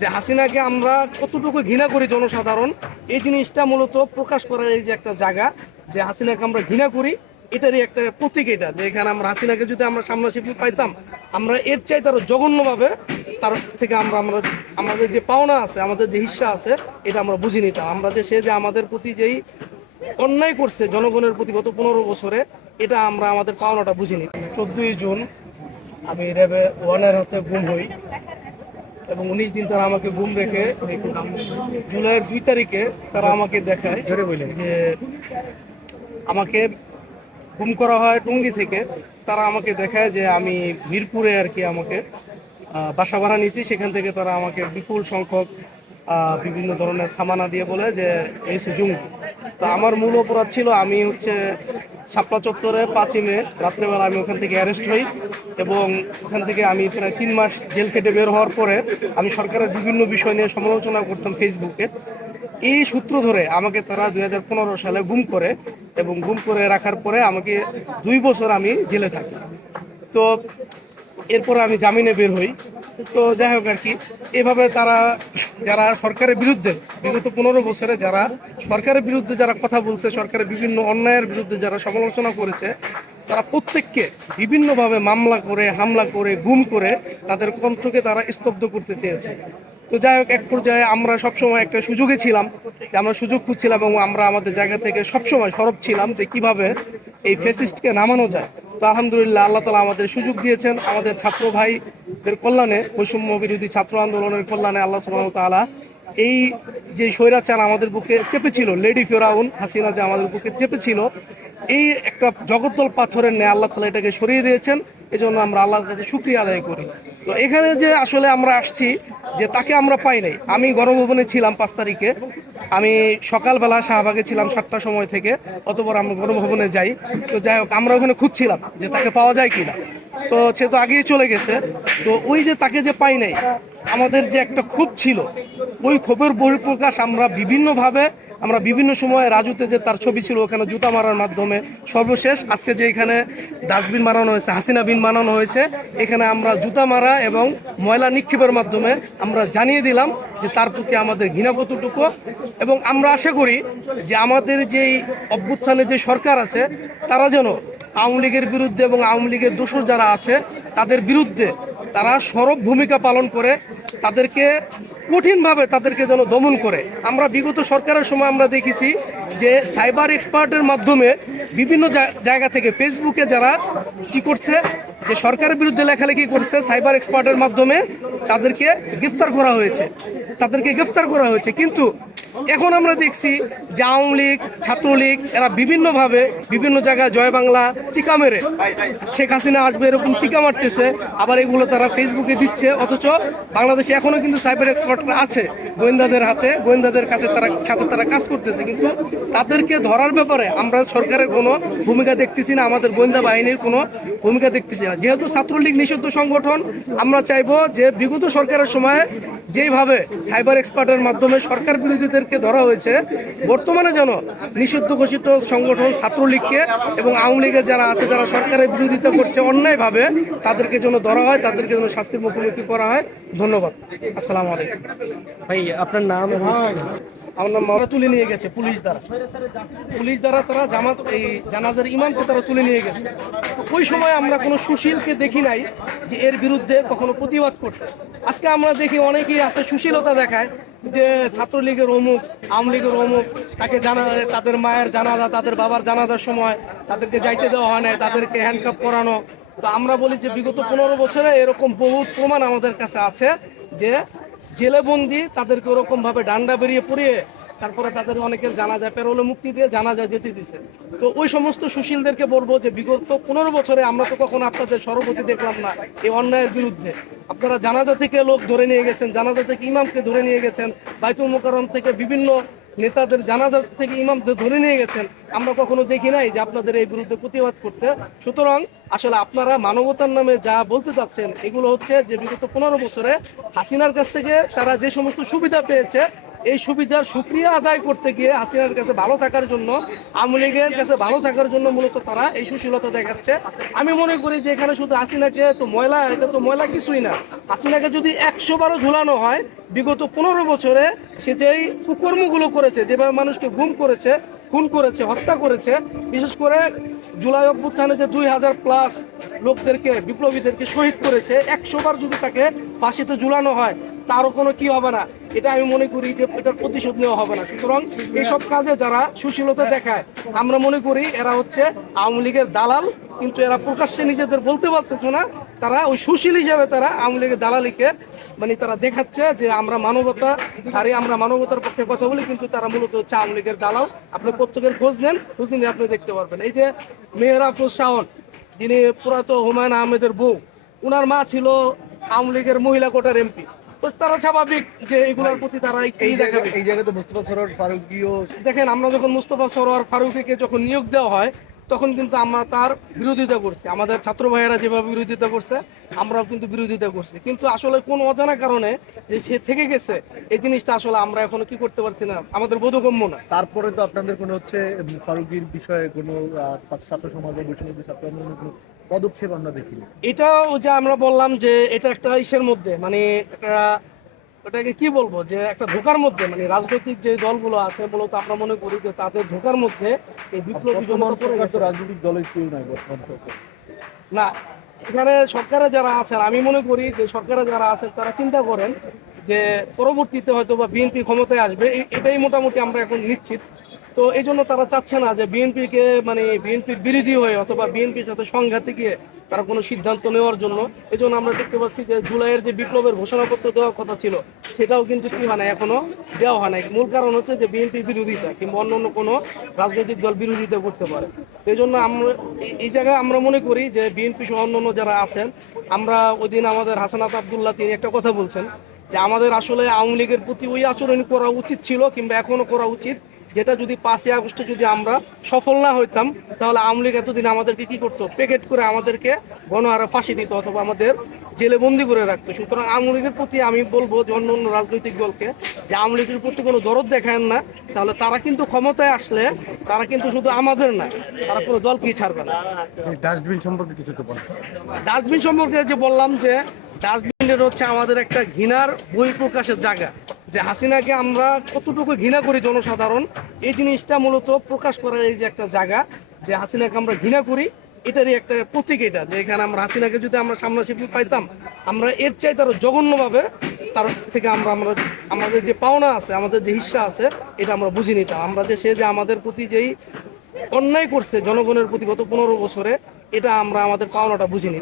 যে হাসিনাকে আমরা কতটুকু ঘৃণা করি জনসাধারণ, এই জিনিসটা মূলত প্রকাশ করার এই যে একটা জায়গা যে হাসিনাকে আমরা ঘৃণা করি, এটারই একটা প্রতীক এটা যে এখানে আমরা হাসিনাকে যদি আমরা সামনাসামনি পাইতাম, আমরা এর চাই তার জঘন্যভাবে তার থেকে আমরা আমরা, আমাদের যে পাওনা আছে, আমাদের যে হিস্সা আছে, এটা আমরা বুঝে নিতাম আমরা যে সে যে আমাদের প্রতি যেই অন্যায় করছে জনগণের প্রতি গত পনেরো বছরে, এটা আমরা আমাদের পাওনাটা বুঝে নিতাম চোদ্দই জুন আমি র্যাবে ওয়ানের হাতে গুম হই। এবং উনিশ দিন তারা আমাকে গুম রেখে জুলাইয়ের দুই তারিখে তারা আমাকে দেখায় যে আমাকে গুম করা হয় টুঙ্গি থেকে। তারা আমাকে দেখায় যে আমি মিরপুরে আর কি আমাকে বাসা ভাড়া নিয়েছি। সেখান থেকে তারা আমাকে বিপুল সংখ্যক বিভিন্ন ধরনের সামানা দিয়ে বলে যে, এই সুযোগ। তো আমার মূল অপরাধ ছিল আমি হচ্ছে শাপলা চত্বরে পাঁচই মে রাত্রেবেলা আমি ওখান থেকে অ্যারেস্ট হই এবং ওখান থেকে আমি প্রায় তিন মাস জেল কেটে বের হওয়ার পরে আমি সরকারের বিভিন্ন বিষয় নিয়ে সমালোচনা করতাম ফেসবুকে এই সূত্র ধরে আমাকে তারা দুই হাজার পনেরো সালে গুম করে এবং গুম করে রাখার পরে আমাকে দুই বছর আমি জেলে থাকি। তো এরপরে আমি জামিনে বের হই। তো যাই হোক আর কি, এভাবে তারা যারা সরকারের বিরুদ্ধে, বিগত পনেরো বছরে যারা সরকারের বিরুদ্ধে যারা কথা বলছে, সরকারের বিভিন্ন অন্যায়ের বিরুদ্ধে যারা সমালোচনা করেছে, তারা প্রত্যেককে বিভিন্নভাবে মামলা করে, হামলা করে, গুম করে তাদের কণ্ঠকে তারা স্তব্ধ করতে চেয়েছে। তো যাই হোক, এক পর্যায়ে আমরা সবসময় একটা সুযোগে ছিলাম, যে আমরা সুযোগ খুঁজছিলাম এবং আমরা আমাদের জায়গা থেকে সবসময় সরব ছিলাম যে কীভাবে এই ফেসিস্টকে নামানো যায়। তো আলহামদুলিল্লাহ আল্লাহ তালা আমাদের সুযোগ দিয়েছেন। আমাদের ছাত্র ভাইদের কল্যাণে, বৈষম্য বিরোধী ছাত্র আন্দোলনের কল্যাণে আল্লাহ সুবাহ তালা এই যে স্বৈরাচার আমাদের বুকে চেপেছিল লেডি ফেরাউন হাসিনা যে আমাদের বুকে চেপেছিল, এই একটা জগদ্দল পাথরের ন্যায় আল্লাহ তালা এটাকে সরিয়ে দিয়েছেন। এজন্য আমরা আল্লাহর কাছে শুক্রিয়া আদায় করি। তো এখানে যে আসলে আমরা আসছি যে তাকে আমরা পাই নাই। আমি গণভবনে ছিলাম পাঁচ তারিখে। আমি সকালবেলা শাহবাগে ছিলাম সাতটার সময় থেকে, অতপর আমরা গণভবনে যাই। তো যাই হোক, আমরা ওখানে খুঁজছিলাম যে তাকে পাওয়া যায় কি না তো সে তো আগেই চলে গেছে। তো ওই যে তাকে যে পাই নাই, আমাদের যে একটা ক্ষোভ ছিল, ওই ক্ষোভের বহিঃপ্রকাশ আমরা বিভিন্নভাবে আমরা বিভিন্ন সময় রাজুতে যে তার ছবি ছিল ওখানে জুতা মারার মাধ্যমে, সর্বশেষ আজকে যে এখানে ডাস্টবিন বানানো হয়েছে, হাসিনা বিন বানানো হয়েছে, এখানে আমরা জুতা মারা এবং ময়লা নিক্ষেপের মাধ্যমে আমরা জানিয়ে দিলাম যে তার প্রতি আমাদের ঘৃণা কতটুকু এবং আমরা আশা করি যে আমাদের যেই অভ্যুত্থানে যে সরকার আছে, তারা যেন আওয়ামী লীগের বিরুদ্ধে এবং আওয়ামী লীগের দোষর যারা আছে, তাদের বিরুদ্ধে তারা সরব ভূমিকা পালন করে, তাদেরকে কঠিনভাবে তাদেরকে যেন দমন করে। আমরা বিগত সরকারের সময় আমরা দেখেছি যে সাইবার এক্সপার্টের মাধ্যমে বিভিন্ন জায়গা থেকে ফেসবুকে যারা কি করছে যে সরকারের বিরুদ্ধে লেখালেখি করছে সাইবার এক্সপার্টের মাধ্যমে, তাদেরকে গ্রেফতার করা হয়েছে। তাদেরকে গ্রেফতার করা হয়েছে। কিন্তু এখন আমরা দেখছি যে আওয়ামী লীগ, ছাত্রলীগ, এরা বিভিন্নভাবে বিভিন্ন জায়গায় জয় বাংলা চিকা মেরে। শেখ হাসিনা আসবে এরকম চিকা মারতেছে, আবার এগুলো তারা ফেসবুকে দিচ্ছে, অথচ বাংলাদেশে এখনও কিন্তু সাইবার এক্সপার্টরা আছে। গোয়েন্দাদের হাতে, গোয়েন্দাদের কাছে তারা, সাথে তারা কাজ করতেছে। কিন্তু তাদেরকে ধরার ব্যাপারে আমরা সরকারের কোনো ভূমিকা দেখতেছি না, আমাদের গোয়েন্দা বাহিনীর কোনো ভূমিকা দেখতেছি না। যেহেতু ছাত্রলীগ নিষিদ্ধ সংগঠন আমরা চাইব যে বিগত সরকারের সময় যেইভাবে সাইবার এক্সপার্টের মাধ্যমে সরকার বিরোধীদেরকে ধরা হয়েছে বর্তমানে যেন নিষিদ্ধ ঘোষিত সংগঠন ছাত্রলীগকে এবং আওয়ামী লীগের যারা আছে যারা সরকারের বিরোধিতা করছে অন্যায়ভাবে তাদেরকে যেন ধরা হয় তাদেরকে যেন শাস্তির মুখোমুখি করা হয়। ধন্যবাদ। আসসালামু আলাইকুম। ভাই আপনার নাম আমার নাম মারা তুলে নিয়ে গেছে পুলিশ দ্বারা। পুলিশ দ্বারা তারা জামাত এই জানাজার ইমামকে তারা তুলে নিয়ে গেছে। ওই সময় আমরা কোনো সুশীলকে দেখি নাই যে এর বিরুদ্ধে কখনো প্রতিবাদ করতে। আজকে আমরা দেখি অনেকেই আছে সুশীলতা দেখায় যে ছাত্রলীগের অমুক আওয়ামী লীগের অমুক, তাকে জানা তাদের মায়ের জানাজা, তাদের বাবার জানাজার সময় তাদেরকে যাইতে দেওয়া হয় না তাদেরকে হ্যান্ডকাপ করানো তো আমরা বলি যে বিগত পনেরো বছরে এরকম বহুত প্রমাণ আমাদের কাছে আছে যে জেলেবন্দি তাদেরকে ওরকমভাবে ডান্ডা বেরিয়ে পড়িয়ে তারপরে তাদের অনেকের জানা যায়, পেরোলে মুক্তি দিয়ে জানা যায় যেতে দিছে। তো ওই সমস্ত সুশীলদেরকে বলব যে বিগত পনেরো বছরে আমরা তো কখনো আপনাদের সরবতি দেখলাম না এই অন্যায়ের বিরুদ্ধে। আপনারা জানাজা থেকে লোক ধরে নিয়ে গেছেন, জানাজা থেকে ইমামকে ধরে নিয়ে গেছেন, বাইতুল মোকারম থেকে বিভিন্ন নেতাদের জানাজা থেকে ইমামদের ধরে নিয়ে গেছেন। আমরা কখনো দেখি নাই যে আপনাদের এই বিরুদ্ধে প্রতিবাদ করতে। সুতরাং আসলে আপনারা মানবতার নামে যা বলতে চাচ্ছেন এগুলো হচ্ছে যে বিগত পনেরো বছরে হাসিনার কাছ থেকে তারা যে সমস্ত সুবিধা পেয়েছে এই সুবিধার সুক্রিয়া আদায় করতে গিয়ে হাসিনার কাছে ভালো থাকার জন্য, আওয়ামী লীগের কাছে ভালো থাকার জন্য মূলত তারা এই সুশীলতা দেখাচ্ছে। আমি মনে করি যে এখানে শুধু হাসিনাকে তো ময়লা, এটা তো ময়লা কিছুই না। হাসিনাকে যদি একশো বারো ঝুলানো হয়, বিগত পনেরো বছরে সে যেই কুকর্মগুলো করেছে, যেভাবে মানুষকে গুম করেছে, খুন করেছে, হত্যা করেছে, বিশেষ করে জুলাই অভ্যুত্থানে যে দুই হাজার প্লাস লোকদেরকে, বিপ্লবীদেরকে শহীদ করেছে, একশো বার যদি তাকে ফাঁসিতে ঝুলানো হয় তারও কোনো কি হবে না? এটা আমি মনে করি যে এটার প্রতিশোধ নেওয়া হবে না। সুতরাং এইসব কাজে যারা সুশীলতা দেখায়, আমরা মনে করি এরা হচ্ছে আওয়ামী লীগের দালাল, কিন্তু এরা প্রকাশ্যে নিজেদের বলতে পারতেছে না। তারা ওই সুশীল হিসাবে তারা আওয়ামী লীগের দালালিকে মানে তারা দেখাচ্ছে যে আমরা মানবতা, আরে আমরা মানবতার পক্ষে কথা বলি, কিন্তু তারা মূলত হচ্ছে আওয়ামী লীগের দালাল। আপনি প্রত্যেকের খোঁজ নেন, খোঁজ নিলে আপনি দেখতে পারবেন। এই যে আফরোজ শাওন, যিনি পুরাত হুমায়ুন আহমেদের বউ, উনার মা ছিল আওয়ামী লীগের মহিলা কোটার এমপি। তো তারা স্বাভাবিক যে এগুলোর প্রতি তারা এই দেখাবে। এই জায়গায় তো মুস্তফা সরোয়ার ফারুকিও দেখেন আমরা যখন মুস্তফা সরোয়ার ফারুকিকে যখন নিয়োগ দেওয়া হয় তখন কিন্তু আমরা তার বিরোধিতা করছি। আমাদের ছাত্র ভাইয়েরা যেভাবে বিরোধিতা করছে আমরাও কিন্তু বিরোধিতা করছি। কিন্তু আসলে কোন অজানা কারণে যে সে থেকে গেছে এই জিনিসটা আসলে আমরা এখনও কি করতে পারছি না। আমাদের বোধগম্য না। তারপরে তো আপনাদের কোনো হচ্ছে ফারুকির বিষয়ে কোনো ছাত্র সমাজের বৈষম্য ছাত্র আন্দোলনের পদক্ষেপ আমরা দেখিনি এটাও যে আমরা বললাম যে এটা একটা ইসের মধ্যে মানে একটা ওটাকে কি বলব যে একটা ধোকার মধ্যে মানে রাজনৈতিক যে দলগুলো আছে মূলত আমরা মনে করি যে তাদের ধোকার মধ্যে এই বিপ্লবী জনতা পড়ে গেছে রাজনৈতিক দলের কেউ নাই বর্তমান না এখানে সরকারে যারা আছেন আমি মনে করি যে সরকারে যারা আছেন তারা চিন্তা করেন যে পরবর্তীতে হয়তো বা বিএনপি ক্ষমতায় আসবে এটাই মোটামুটি আমরা এখন নিশ্চিত। তো এই জন্য তারা চাচ্ছে না যে বিএনপিকে মানে বিএনপির বিরোধী হয়ে অথবা বিএনপির সাথে সংঘাতে গিয়ে তারা কোনো সিদ্ধান্ত নেওয়ার জন্য, এই জন্য আমরা দেখতে পাচ্ছি যে জুলাইয়ের যে বিপ্লবের ঘোষণাপত্র দেওয়ার কথা ছিল, সেটাও কিন্তু কি হয় না এখনও দেওয়া হয় না মূল কারণ হচ্ছে যে বিএনপির বিরোধিতা কিংবা অন্য অন্য কোনো রাজনৈতিক দল বিরোধিতা করতে পারে। এই জন্য আমরা, এই- জায়গায় আমরা মনে করি যে বিএনপি সহ অন্য অন্য যারা আছেন, আমরা ওই দিন আমাদের হাসানাত আবদুল্লাহ তিনি একটা কথা বলছেন যে আমাদের আসলে আওয়ামী লীগের প্রতি ওই আচরণ করা উচিত ছিল কিংবা এখনও করা উচিত। যেটা যদি পাঁচই আগস্টে যদি আমরা সফল না হইতাম তাহলে আওয়ামী লীগ এতদিন আমাদেরকে কি করতো? প্যাকেট করে আমাদেরকে গণহারে ফাঁসি দিত অথবা আমাদের জেলে বন্দি করে রাখতো। সুতরাং আওয়ামী লীগের প্রতি আমি বলব যে অন্য অন্য রাজনৈতিক দলকে যে আওয়ামী লীগের প্রতি কোনো দরদ দেখায় না তাহলে তারা কিন্তু ক্ষমতায় আসলে তারা কিন্তু শুধু আমাদের না তারা কোনো দলকেই ছাড়বে না। ডাস্টবিন সম্পর্কে কিছু তো ডাস্টবিন সম্পর্কে যে বললাম যে ডাস্টবিনের হচ্ছে আমাদের একটা ঘৃণার বই প্রকাশের জায়গা। যে হাসিনাকে আমরা কতটুকু ঘৃণা করি জনসাধারণ, এই জিনিসটা মূলত প্রকাশ করার এই যে একটা জায়গা যে হাসিনাকে আমরা ঘৃণা করি, এটারই একটা প্রতীক এটা, যে এখানে আমরা হাসিনাকে যদি আমরা সামনাসামনি পাইতাম, আমরা এর চাই তারও জঘন্যভাবে তার থেকে আমরা আমরা, আমাদের যে পাওনা আছে, আমাদের যে হিস্সা আছে, এটা আমরা বুঝে নিতাম। আমরা যে সে যে আমাদের প্রতি যেই অন্যায় করছে জনগণের প্রতি গত পনেরো বছরে, এটা আমরা আমাদের পাওনাটা বুঝিনি